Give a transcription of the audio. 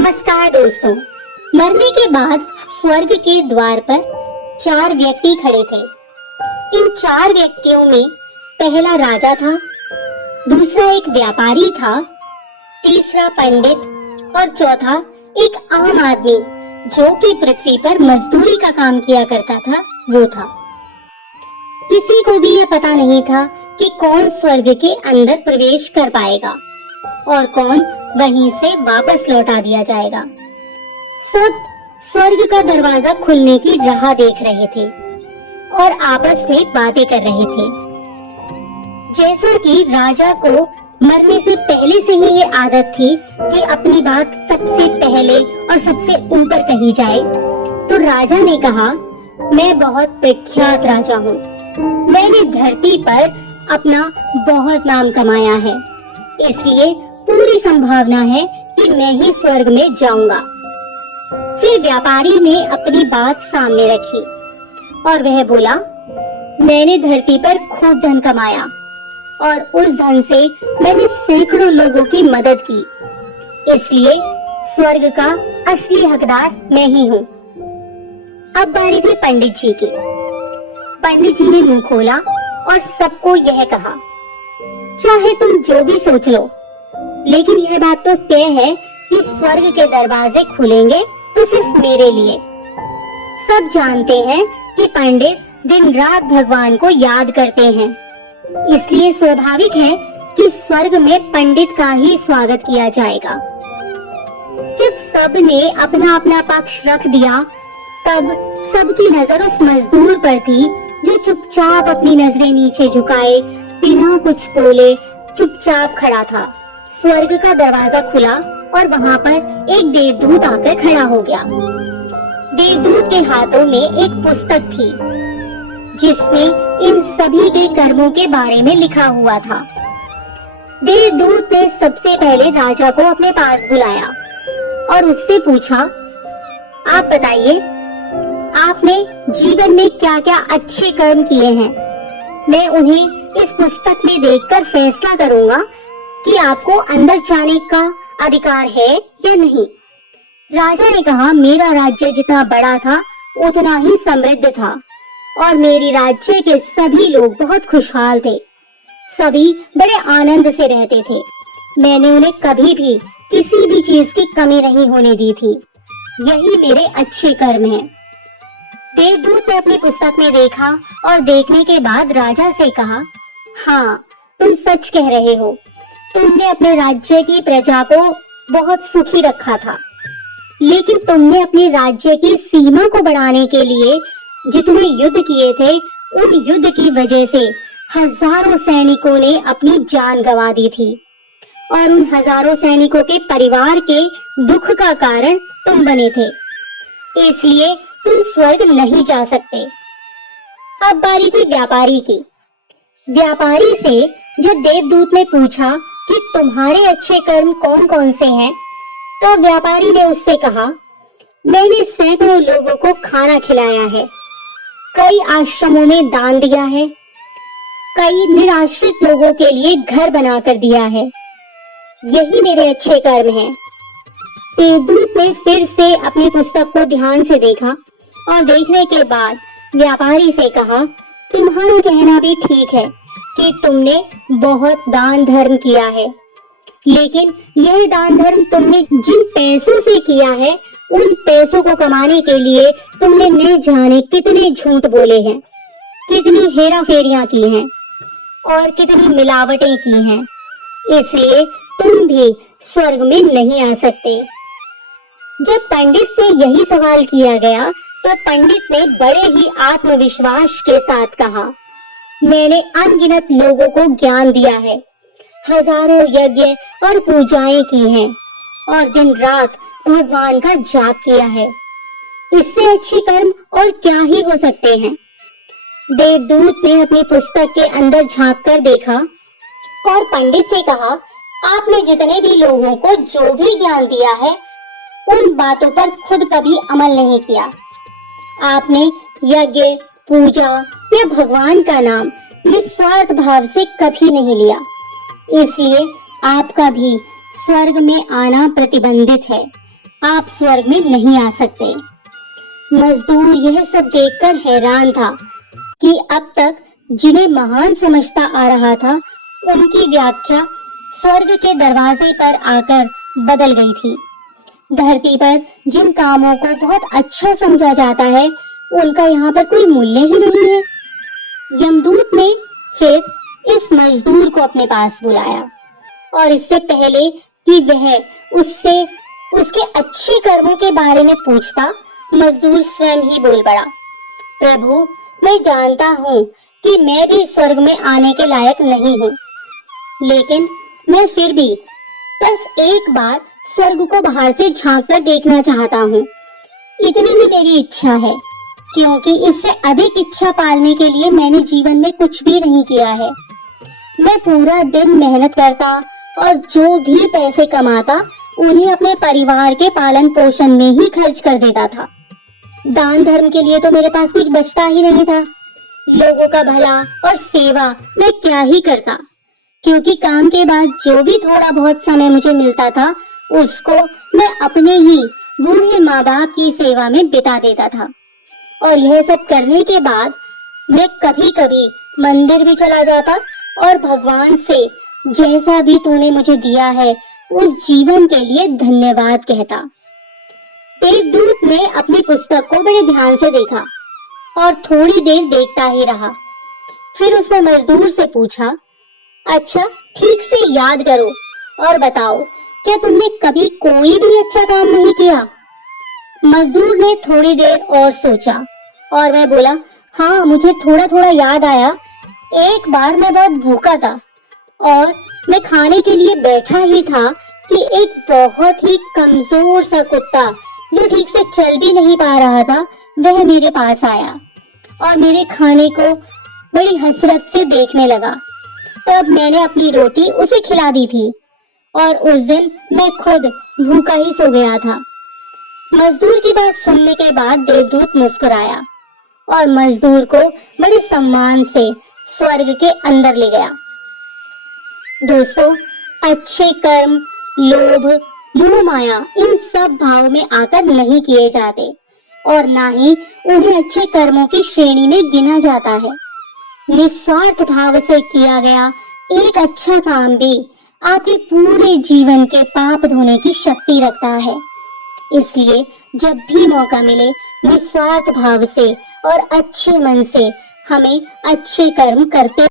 नमस्कार दोस्तों। मरने के बाद स्वर्ग के द्वार पर 4 व्यक्ति खड़े थे। इन 4 व्यक्तियों में पहला राजा था, दूसरा एक व्यापारी था, तीसरा पंडित और चौथा एक आम आदमी जो कि पृथ्वी पर मजदूरी का काम किया करता था, वो था। किसी को भी यह पता नहीं था कि कौन स्वर्ग के अंदर प्रवेश कर पाएगा और कौन वहीं से वापस लौटा दिया जाएगा। सब स्वर्ग का दरवाजा खुलने की राह देख रहे थे और आपस में बातें कर रहे थे। जैसा कि राजा को मरने से पहले से ही ये आदत थी कि अपनी बात सबसे पहले और सबसे ऊपर कही जाए, तो राजा ने कहा, मैं बहुत प्रख्यात राजा हूँ। मैंने धरती पर अपना बहुत नाम कमाया है, इसलिए पूरी संभावना है कि मैं ही स्वर्ग में जाऊंगा। फिर व्यापारी ने अपनी बात सामने रखी और वह बोला, मैंने धरती पर खूब धन कमाया और उस धन से मैंने सैकड़ों लोगों की मदद की, इसलिए स्वर्ग का असली हकदार मैं ही हूँ। अब बारी थी पंडित जी की। पंडित जी ने मुंह खोला और सबको यह कहा, चाहे तुम जो भी सोच लो, लेकिन यह बात तो तय है कि स्वर्ग के दरवाजे खुलेंगे तो सिर्फ मेरे लिए। सब जानते हैं कि पंडित दिन रात भगवान को याद करते हैं, इसलिए स्वाभाविक है कि स्वर्ग में पंडित का ही स्वागत किया जाएगा। जब सब ने अपना अपना पक्ष रख दिया, तब सबकी नजर उस मजदूर पर थी जो चुपचाप अपनी नजरें नीचे झुकाए बिना कुछ बोले चुपचाप खड़ा था। स्वर्ग का दरवाजा खुला और वहाँ पर एक देवदूत आकर खड़ा हो गया। देवदूत के हाथों में एक पुस्तक थी जिसमें इन सभी के कर्मों के बारे में लिखा हुआ था। देवदूत ने सबसे पहले राजा को अपने पास बुलाया और उससे पूछा, आप बताइए, आपने जीवन में क्या क्या अच्छे कर्म किए हैं। मैं उन्हें इस पुस्तक में देखकर फैसला करूंगा कि आपको अंदर जाने का अधिकार है या नहीं। राजा ने कहा, मेरा राज्य जितना बड़ा था उतना ही समृद्ध था और मेरी राज्य के सभी लोग बहुत खुशहाल थे। सभी बड़े आनंद से रहते थे। मैंने उन्हें कभी भी किसी भी चीज की कमी नहीं होने दी थी। यही मेरे अच्छे कर्म हैं। देवदूत ने अपनी पुस्तक में देखा और देखने के बाद राजा से कहा, हाँ, तुम सच कह रहे हो। तुमने अपने राज्य की प्रजा को बहुत सुखी रखा था, लेकिन तुमने अपने राज्य की सीमा को बढ़ाने के लिए जितने युद्ध किए थे, उन युद्ध की वजह से हजारों सैनिकों ने अपनी जान गंवा दी थी और उन हजारों सैनिकों के परिवार के दुख का कारण तुम बने थे, इसलिए तुम स्वर्ग नहीं जा सकते। अब बारी थी व्यापारी की। व्यापारी से जब देवदूत ने पूछा कि तुम्हारे अच्छे कर्म कौन कौन से हैं, तो व्यापारी ने उससे कहा, मैंने सैकड़ों लोगों को खाना खिलाया है, कई आश्रमों में दान दिया है, कई निराश्रित लोगों के लिए घर बनाकर दिया है। यही मेरे अच्छे कर्म हैं। देवदूत ने फिर से अपनी पुस्तक को ध्यान से देखा और देखने के बाद व्यापारी से कहा, तुम्हारा कहना भी ठीक है कि तुमने बहुत दान धर्म किया है, लेकिन यह दान धर्म तुमने जिन पैसों से किया है, उन पैसों को कमाने के लिए तुमने न जाने कितने झूठ बोले हैं, कितनी हेरा फेरियां की हैं और कितनी मिलावटें की हैं, इसलिए तुम भी स्वर्ग में नहीं आ सकते। जब पंडित से यही सवाल किया गया, तो पंडित ने बड़े ही आत्मविश्वास के साथ कहा, मैंने अनगिनत लोगों को ज्ञान दिया है, हजारों यज्ञ और पूजाएं की हैं और दिन रात भगवान का जाप किया है। इससे अच्छे कर्म और क्या ही हो सकते हैं। देवदूत ने अपनी पुस्तक के अंदर झांक कर देखा और पंडित से कहा, आपने जितने भी लोगों को जो भी ज्ञान दिया है, उन बातों पर खुद कभी अमल नहीं किया। आपने यज्ञ, पूजा या भगवान का नाम निस्वार्थ भाव से कभी नहीं लिया, इसलिए आपका भी स्वर्ग में आना प्रतिबंधित है। आप स्वर्ग में नहीं आ सकते। मजदूर यह सब देखकर हैरान था कि अब तक जिन्हें महान समझता आ रहा था, उनकी व्याख्या स्वर्ग के दरवाजे पर आकर बदल गई थी। धरती पर जिन कामों को बहुत अच्छा समझा जाता है, उनका यहाँ पर कोई मूल्य ही नहीं है। यमदूत ने फिर इस मजदूर को अपने पास बुलाया और इससे पहले कि वह उससे उसके अच्छे कर्मों के बारे में पूछता, मजदूर स्वयं ही बोल पड़ा, प्रभु, मैं जानता हूँ कि मैं भी स्वर्ग में आने के लायक नहीं हूँ, लेकिन मैं फिर भी बस एक बार स्वर्ग को बाहर से झांक कर देखना चाहता हूँ। इतनी ही मेरी इच्छा है, क्योंकि इससे अधिक इच्छा पालने के लिए मैंने जीवन में कुछ भी नहीं किया है। मैं पूरा दिन मेहनत करता और जो भी पैसे कमाता उन्हें अपने परिवार के पालन पोषण में ही खर्च कर देता था। दान धर्म के लिए तो मेरे पास कुछ बचता ही नहीं था। लोगों का भला और सेवा मैं क्या ही करता, क्योंकि काम के बाद जो भी थोड़ा बहुत समय मुझे मिलता था, उसको मैं अपने ही बूढ़े माँ बाप की सेवा में बिता देता था। और यह सब करने के बाद मैं कभी कभी मंदिर भी चला जाता और भगवान से जैसा भी तूने मुझे दिया है उस जीवन के लिए धन्यवाद कहता। देवदूत ने अपनी पुस्तक को बड़े ध्यान से देखा और थोड़ी देर देखता ही रहा। फिर उसने मजदूर से पूछा, अच्छा, ठीक से याद करो और बताओ, क्या तुमने कभी कोई भी अच्छा काम नहीं किया? मजदूर ने थोड़ी देर और सोचा और वह बोला, हाँ, मुझे थोड़ा थोड़ा याद आया। एक बार मैं बहुत भूखा था और मैं खाने के लिए बैठा ही था कि एक बहुत ही कमजोर सा कुत्ता जो ठीक से चल भी नहीं पा रहा था, वह मेरे पास आया और मेरे खाने को बड़ी हसरत से देखने लगा। तब मैंने अपनी रोटी उसे खिला दी थी और उस दिन मैं खुद भूखा ही सो गया था। मजदूर की बात सुनने के बाद देवदूत मुस्कुराया और मजदूर को बड़े सम्मान से स्वर्ग के अंदर ले गया। दोस्तों, अच्छे कर्म लोभ, मोह माया इन सब भाव में आकर नहीं किए जाते और ना ही उन्हें अच्छे कर्मों की श्रेणी में गिना जाता है। निस्वार्थ भाव से किया गया एक अच्छा काम भी आपके पूरे जीवन के पाप धोने की शक्ति रखता है। इसलिए जब भी मौका मिले, निस्वार्थ भाव से और अच्छे मन से हमें अच्छे कर्म करते